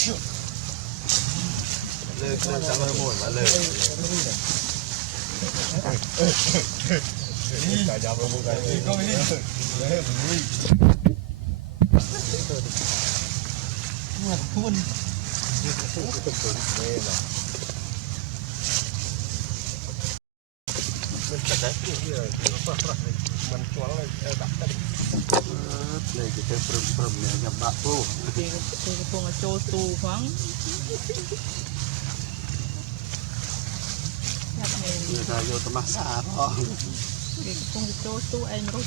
เลยเริ่มจะมาหมดมาเลยกายาบกายก็มีมาพูนมันจะได้ที่มันชวนเลยดักเลยจะเป็นปรุงเนี่ยยับบะปูตีกระพงโจตูฟังเดี๋ยวโยตมาสาพ่อตีกระพงโจตูเองรู้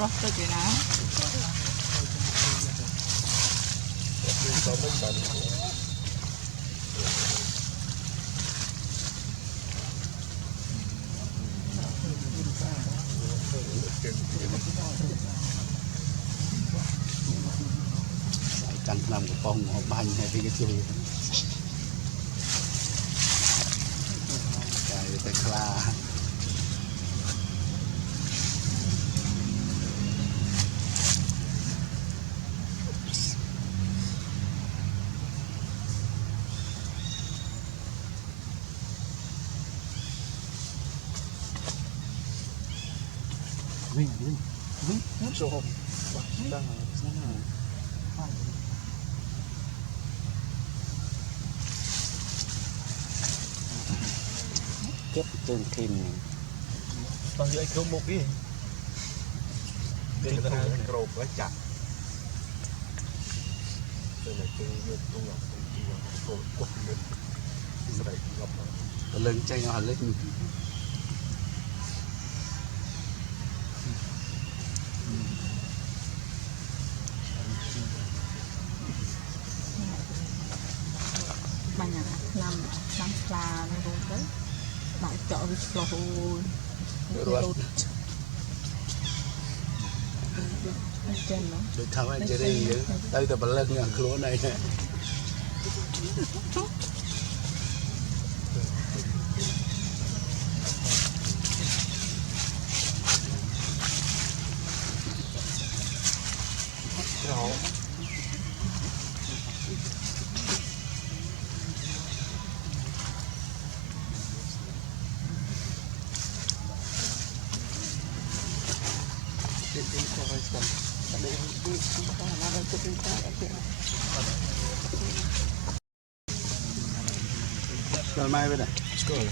รสตัวอยู่นะกันนำกระป๋องหัวบันให้พี่กระจูใจแต่คลาวิ่งโชว์ตั้งเก็บจนทิมตอนที่ไอ้โครมุกนี่เป็นตอนโกรบและจับเป็นอะไรเป็นเรื่องตรงหลังตรงที่ว่าโกรบกดเงินสไลด์รับมาเล่นใจเอาเล่นbanyak enam pelan rute baca wis lohun rute được thằng anh chơi đi đây là bật lên nhà khối này nè Skål mai bên này. Skål.